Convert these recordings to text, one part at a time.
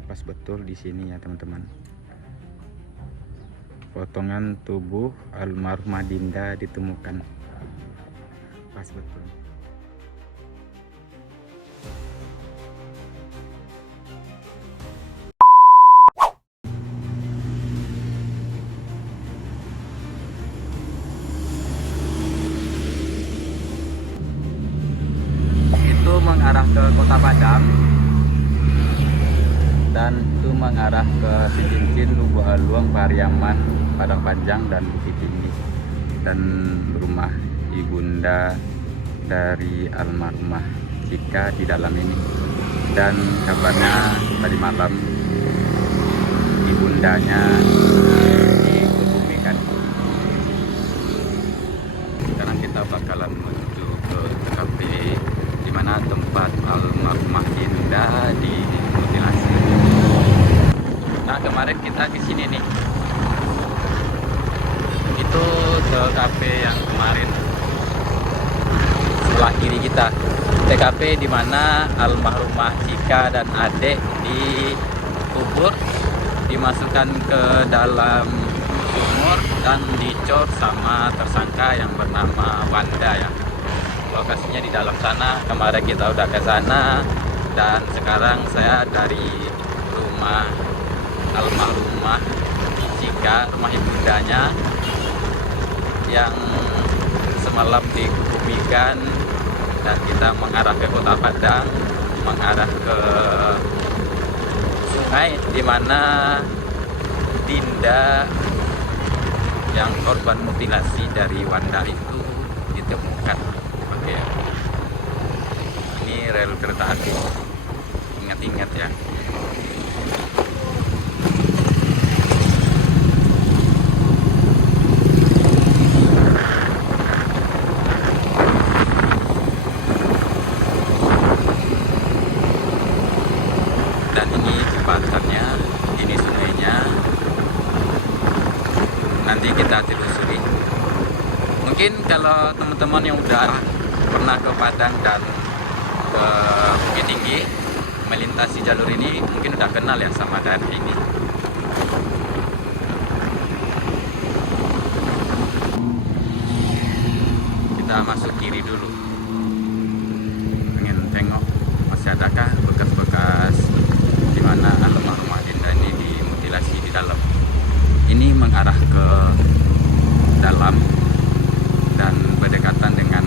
Jadi pas betul di sini ya teman-teman. Potongan tubuh almarhumah Dinda ditemukan. Pas betul. Itu mengarah ke Kota Padang dan itu mengarah ke Sicincin, Lubuk Haluang, Pariaman, Padang Panjang dan Bukit Tinggi, dan rumah ibunda dari almarhumah Cika di dalam ini. Dan kabarnya tadi malam ibundanya dikebumikan. Sekarang kita bakalan menuju ke TKP di mana tempat almarhumah Dinda dimutilasi. Nah, kemarin kita ke sini nih. Itu TKP yang kemarin sebelah kiri kita. TKP di mana almarhumah Cika dan adik dikubur, dimasukkan ke dalam sumur dan dicor sama tersangka yang bernama Wanda ya. Lokasinya di dalam sana. Kemarin kita udah ke sana dan sekarang saya dari rumah almarhumah Cika, rumah ibundanya yang semalam dikebumikan, dan kita mengarah ke Kota Padang, mengarah ke sungai di mana Dinda yang korban mutilasi dari Wanda itu ditemukan. Oke, ini rel kereta api, ingat-ingat ya. Dan ini jembatannya, ini sungainya. Nanti kita telusuri. Mungkin kalau teman-teman yang udah pernah ke Padang dan ke Bukit Tinggi melintasi jalur ini mungkin udah kenal ya sama daerah ini. Kita masuk kiri dulu. Pengen tengok masih adakah bekas-bekas di mana almarhumah Dinda ini dimutilasi di dalam. Ini mengarah ke dalam dan berdekatan dengan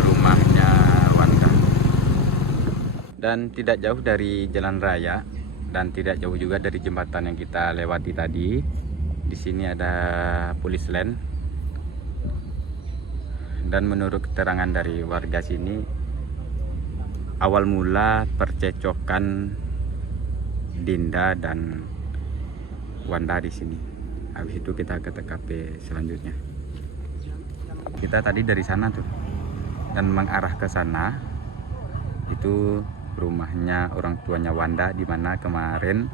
rumahnya Wanda. Dan tidak jauh dari jalan raya dan tidak jauh juga dari jembatan yang kita lewati tadi. Di sini ada police line. Dan menurut keterangan dari warga sini, awal mula percecokan Dinda dan Wanda di sini. Habis itu kita ke TKP selanjutnya. Kita tadi dari sana tuh dan mengarah ke sana. Itu rumahnya orang tuanya Wanda di mana kemarin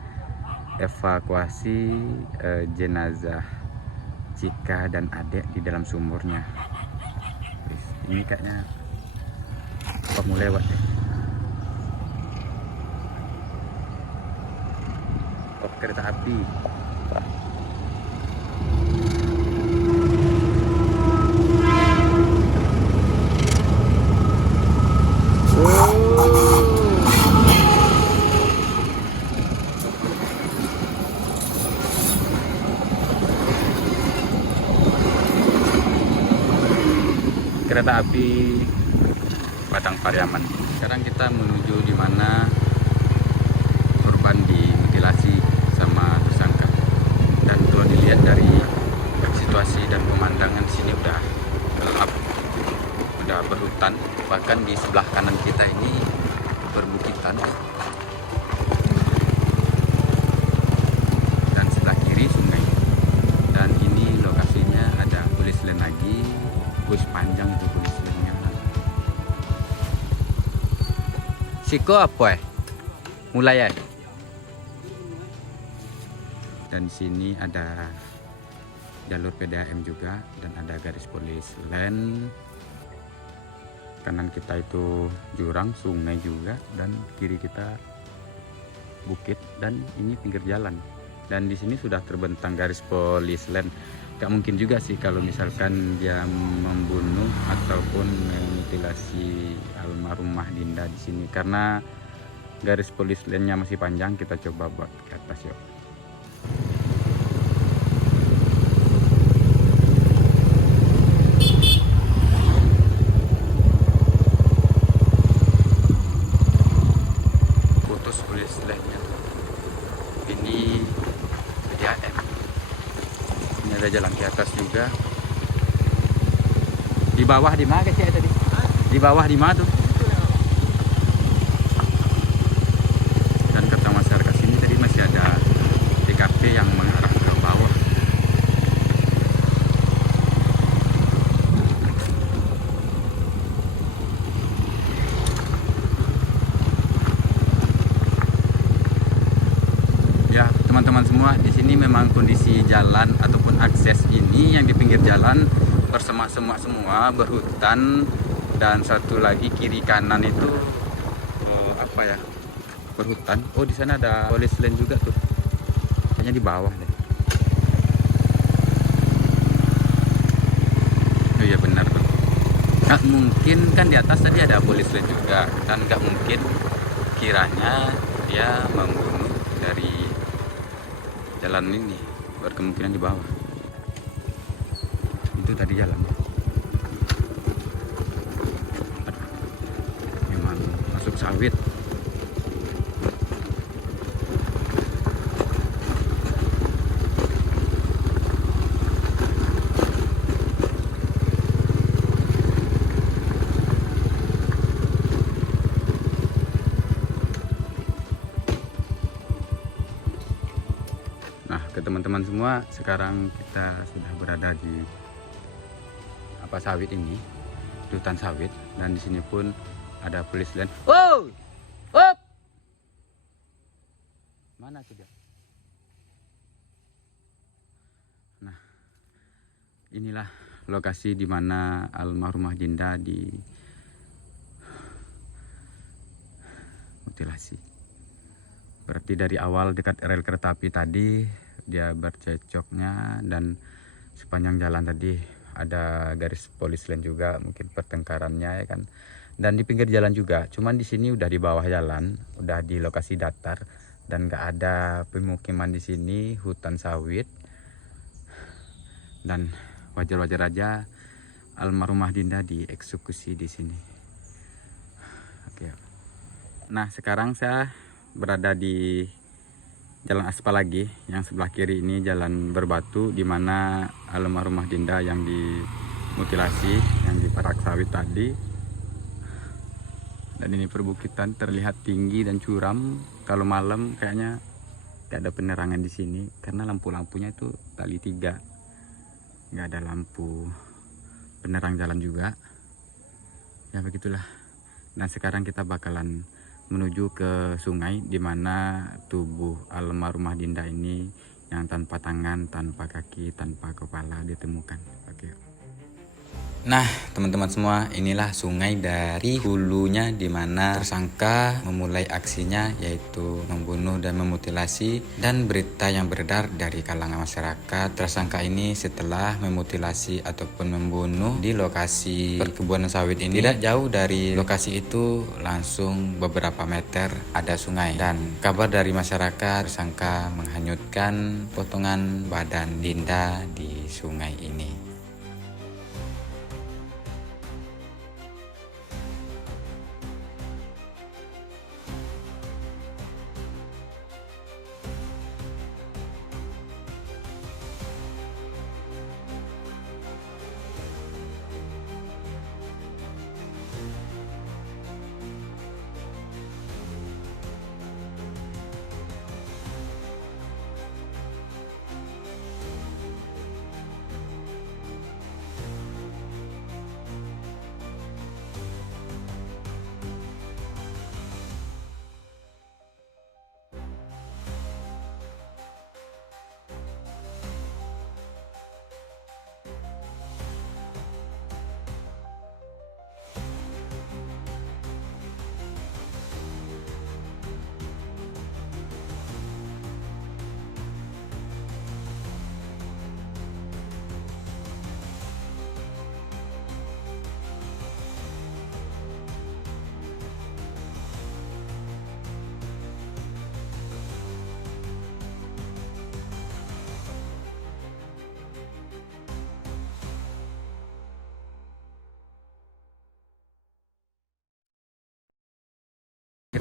evakuasi jenazah Cika dan adik di dalam sumurnya. Ini kayaknya kamu lewat ya. Oh, kereta api. Kereta api Padang Pariaman. Sekarang kita menuju di mana korban dimutilasi sama tersangka. Dan kalau dilihat dari situasi dan pemandangan sini udah gelap, udah berhutan. Bahkan di sebelah kanan kita ini perbukitan. Dan sebelah kiri sungai. Dan ini lokasinya ada police line lagi. Bus panjang itu tulisannya. Siko apa mulai ya. Dan sini ada jalur PDAM juga dan ada garis polis line. Kanan kita itu jurang sungai juga dan kiri kita bukit dan ini pinggir jalan. Dan di sini sudah terbentang garis polis land. Gak mungkin juga sih kalau misalkan dia membunuh ataupun memutilasi almarhumah Dinda di sini, karena garis polis landnya masih panjang. Kita coba buat ke atas yuk. Putus polis landnya. Ini PDAM. Ini ada jalan ke atas juga. Di bawah di mana sih tadi? Di bawah di mana tuh? Dan kata masyarakat sini tadi masih ada TKP yang mengarah ke bawah. Ya teman-teman semua, di sini memang kondisi jalan ataupun akses ini yang di pinggir jalan bersemak-semak semua, berhutan, dan satu lagi kiri kanan itu apa ya, berhutan. Oh di sana ada polis lain juga tuh, kayaknya di bawah deh. Oh iya benar tuh, nggak mungkin kan di atas tadi ada polis lain juga, dan nggak mungkin kiranya dia membunuh dari jalan ini, berkemungkinan di bawah. Itu tadi jalan. Memang masuk sawit. Nah, ke teman-teman semua, sekarang kita sudah berada di sawit ini, di hutan sawit, dan di sini pun ada polis lain. Oh, up, mana tuh dia? Nah, inilah lokasi di mana almarhumah Dinda dimutilasi. Berarti dari awal dekat rel kereta api tadi dia bercecoknya, dan sepanjang jalan tadi ada garis polis lain juga, mungkin pertengkarannya ya kan. Dan di pinggir jalan juga, cuman di sini udah di bawah jalan, udah di lokasi datar, dan gak ada pemukiman di sini, hutan sawit. Dan wajar-wajar aja almarhumah Dinda dieksekusi di sini. Oke. Nah, sekarang saya berada di jalan aspal lagi, yang sebelah kiri ini jalan berbatu, di mana almarhumah Dinda yang dimutilasi, yang diparak sawit tadi. Dan ini perbukitan terlihat tinggi dan curam. Kalau malam kayaknya gak ada penerangan di sini, karena lampu-lampunya itu tali 3, nggak ada lampu penerang jalan juga. Ya begitulah. Dan sekarang kita bakalan menuju ke sungai, di mana tubuh almarhumah Dinda ini yang tanpa tangan, tanpa kaki, tanpa kepala ditemukan. Oke. Nah, teman-teman semua, inilah sungai dari hulunya di mana tersangka memulai aksinya, yaitu membunuh dan memutilasi. Dan berita yang beredar dari kalangan masyarakat, tersangka ini setelah memutilasi ataupun membunuh di lokasi perkebunan sawit ini, tidak jauh dari lokasi itu, langsung beberapa meter ada sungai. Dan kabar dari masyarakat, tersangka menghanyutkan potongan badan Dinda di sungai ini.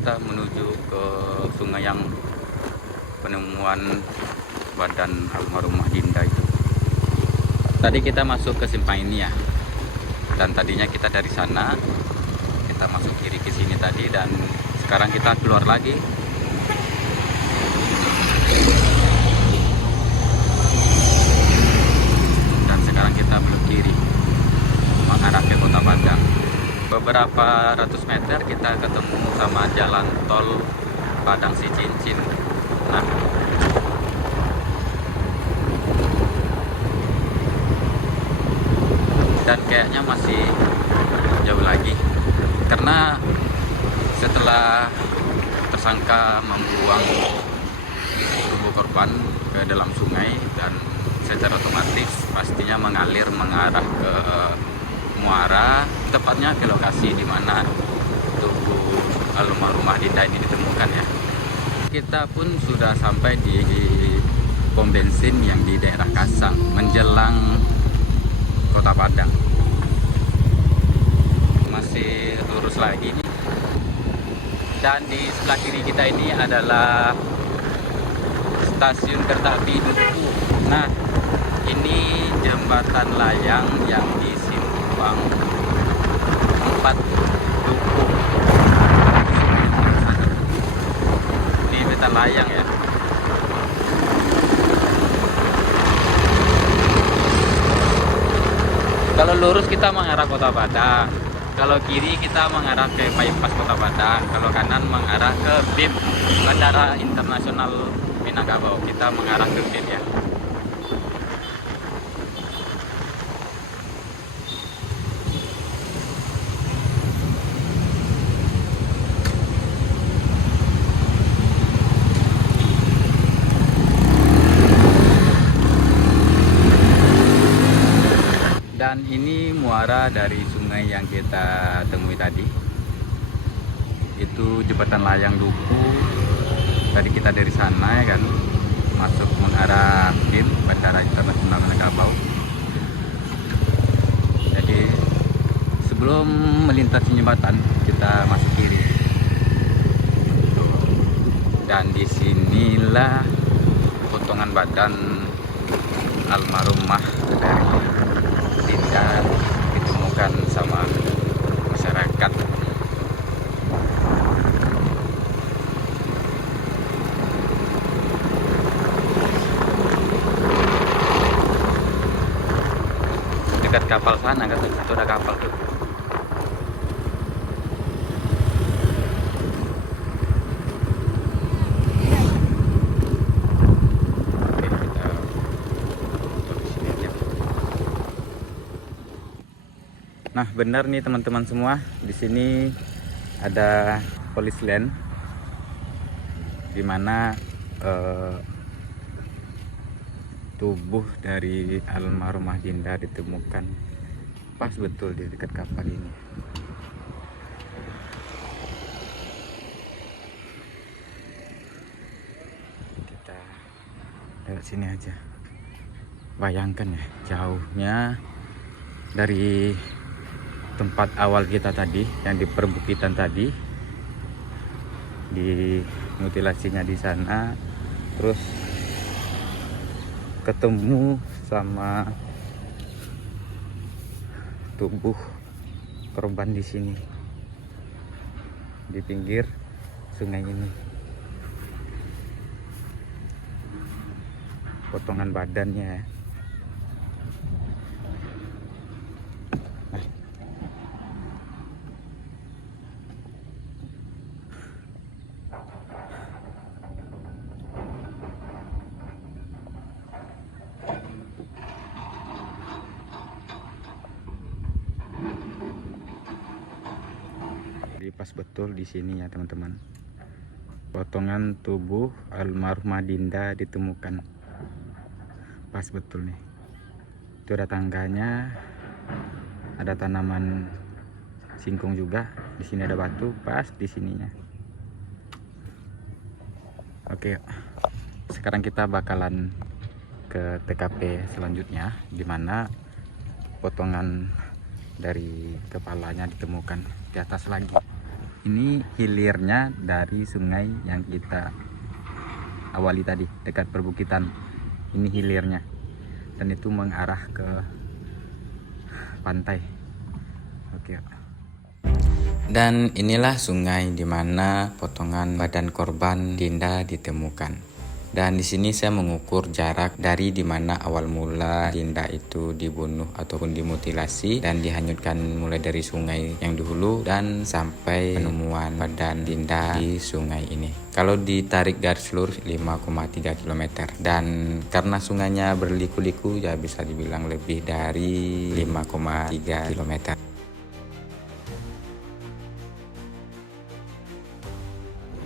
kita menuju ke sungai yang penemuan badan almarhumah Dinda itu. Tadi kita masuk ke simpang ini ya, dan tadinya kita dari sana kita masuk kiri ke sini tadi, dan sekarang kita keluar lagi. Dan sekarang kita belok kiri mengarah ke Kota Padang. Beberapa ratus meter kita ketemu sama jalan tol Padang Sicincin. Nah, dan kayaknya masih jauh lagi, karena setelah tersangka membuang tubuh korban ke dalam sungai, dan secara otomatis pastinya mengarah ke muara, tepatnya ke lokasi di mana tubuh almarhumah Dinda ini ditemukan ya. Kita pun sudah sampai di pom bensin yang di daerah Kasang menjelang Kota Padang. Masih lurus lagi nih. Dan di sebelah kiri kita ini adalah stasiun kereta api Duku. Nah, ini jembatan layang yang di simpang 4 Duku. Ini jembatan layang ya. Kalau lurus kita mengarah Kota Padang, kalau kiri kita mengarah ke bypass Kota Padang, kalau kanan mengarah ke BIM, Bandara Internasional Minangkabau. Kita mengarah ke BIM ya. Dan ini muara dari sungai yang kita temui tadi. Itu jembatan layang Duku. Tadi kita dari sana ya kan, masuk mengarah BIM, Bandara Internasional Minangkabau. Jadi sebelum melintasi jembatan kita masuk kiri. Dan disinilah potongan badan almarhumah dari Dinda ditemukan sama masyarakat. Dekat kapal sana kan, itu ada kapal tuh. Nah, benar nih teman-teman semua, di sini ada police line di mana tubuh dari almarhumah Dinda ditemukan pas betul di dekat kapal ini. Kita lewat sini aja. Bayangkan ya, jauhnya dari tempat awal kita tadi yang di perbukitan tadi, di mutilasinya di sana, terus ketemu sama tubuh korban di sini di pinggir sungai ini. Potongan badannya. Pas betul di sini ya teman-teman, potongan tubuh almarhumah Dinda ditemukan pas betul nih. Itu ada tangganya, ada tanaman singkong juga di sini, ada batu pas di sininya. Oke, sekarang kita bakalan ke TKP selanjutnya, di mana potongan dari kepalanya ditemukan di atas lagi. Ini hilirnya dari sungai yang kita awali tadi dekat perbukitan. Ini hilirnya, dan itu mengarah ke pantai. Oke. Dan inilah sungai di mana potongan badan korban Dinda ditemukan. Dan di sini saya mengukur jarak dari dimana awal mula Dinda itu dibunuh ataupun dimutilasi dan dihanyutkan, mulai dari sungai yang di hulu dan sampai penemuan badan Dinda di sungai ini. Kalau ditarik garis lurus 5,3 km, dan karena sungainya berliku-liku ya bisa dibilang lebih dari 5,3 km.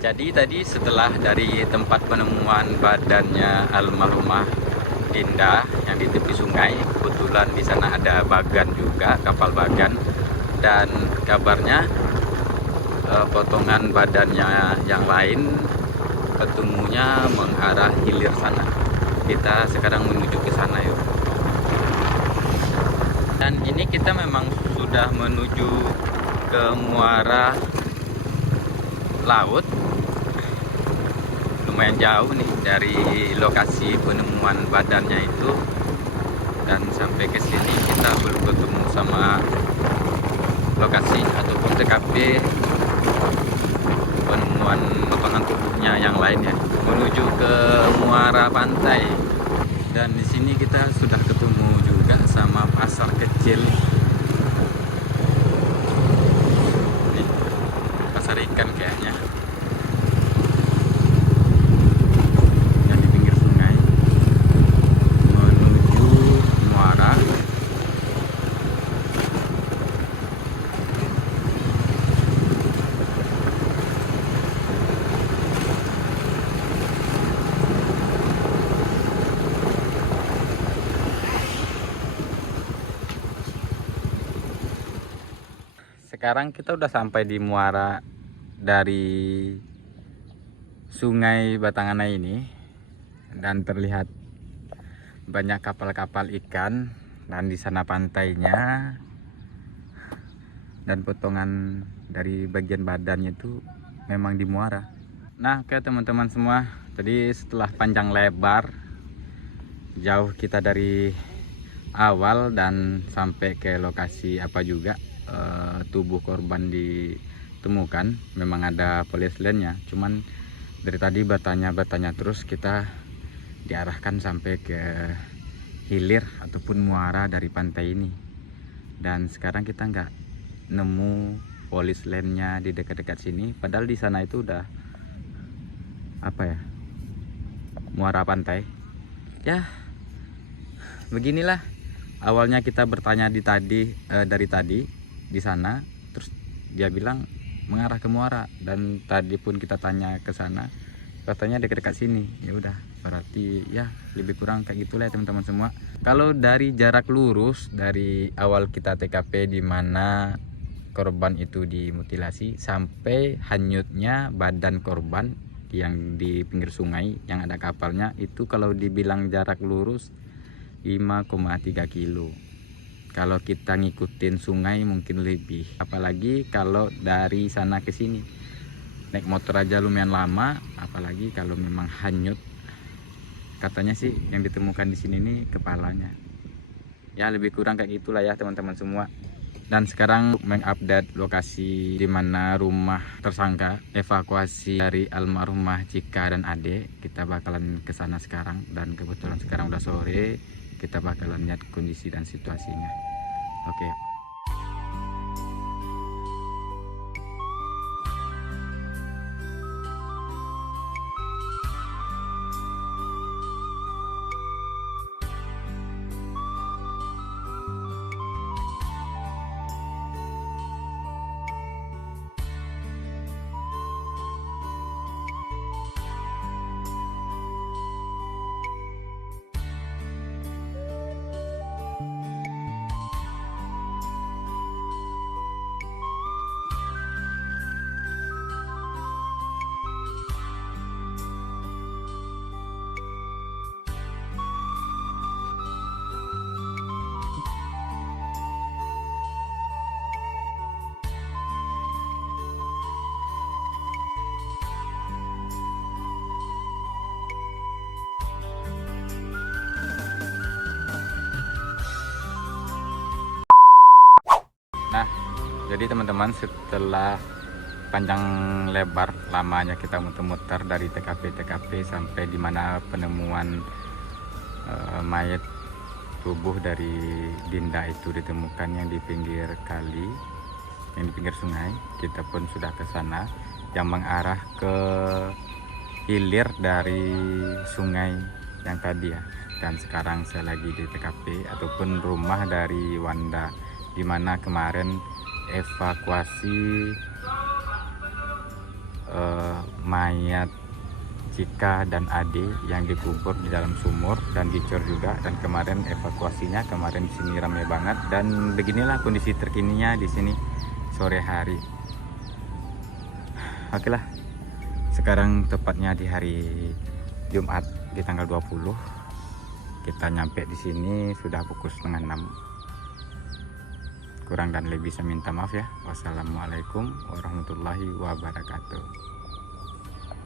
Jadi tadi setelah dari tempat penemuan badannya almarhumah Dinda yang di tepi sungai, kebetulan di sana ada bagan juga, kapal bagan, dan kabarnya potongan badannya yang lain ketemunya mengarah hilir sana. Kita sekarang menuju ke sana yuk. Dan ini kita memang sudah menuju ke muara laut. Lumayan jauh nih dari lokasi penemuan badannya itu, dan sampai ke sini kita belum ketemu sama lokasi ataupun TKP penemuan potongan tubuhnya yang lain ya. Menuju ke muara pantai, dan di sini kita sudah ketemu juga sama pasar kecil. Nih, pasar ikan kayaknya. Sekarang kita udah sampai di muara dari Sungai Batanganai ini, dan terlihat banyak kapal-kapal ikan, dan di sana pantainya, dan potongan dari bagian badannya itu memang di muara. Nah, oke teman-teman semua, jadi setelah panjang lebar jauh kita dari awal dan sampai ke lokasi apa juga, tubuh korban ditemukan, memang ada polieslennya, cuman dari tadi bertanya terus, kita diarahkan sampai ke hilir ataupun muara dari pantai ini, dan sekarang kita nggak nemu polieslennya di dekat-dekat sini, padahal di sana itu udah apa ya, muara pantai ya. Beginilah awalnya kita bertanya dari tadi di sana, terus dia bilang mengarah ke muara, dan tadi pun kita tanya ke sana katanya dekat-dekat sini. Ya udah, berarti ya lebih kurang kayak gitulah ya teman-teman semua. Kalau dari jarak lurus dari awal kita TKP di mana korban itu dimutilasi sampai hanyutnya badan korban yang di pinggir sungai yang ada kapalnya, itu kalau dibilang jarak lurus 5,3 kilo. Kalau kita ngikutin sungai mungkin lebih, apalagi kalau dari sana ke sini naik motor aja lumayan lama, apalagi kalau memang hanyut. Katanya sih yang ditemukan di sini nih kepalanya. Ya lebih kurang kayak gitulah ya teman-teman semua. Dan sekarang mengupdate lokasi di mana rumah tersangka, evakuasi dari almarhumah Cika dan Ade. Kita bakalan ke sana sekarang, dan kebetulan sekarang udah sore. Kita bakalan lihat kondisi dan situasinya. Oke. Jadi teman-teman, setelah panjang lebar lamanya kita muter-muter dari TKP sampai di mana penemuan mayat tubuh dari Dinda itu ditemukan yang di pinggir kali, yang di pinggir sungai. Kita pun sudah ke sana yang mengarah ke hilir dari sungai yang tadi ya. Dan sekarang saya lagi di TKP ataupun rumah dari Wanda, dimana kemarin evakuasi mayat Cika dan Ade yang dikubur di dalam sumur dan dicor juga. Dan kemarin evakuasinya di sini ramai banget, dan beginilah kondisi terkininya di sini sore hari. Oke lah, sekarang tepatnya di hari Jumat di tanggal 20. Kita nyampe di sini sudah pukul 5:30. Kurang dan lebih saya minta maaf ya. Wassalamualaikum warahmatullahi wabarakatuh.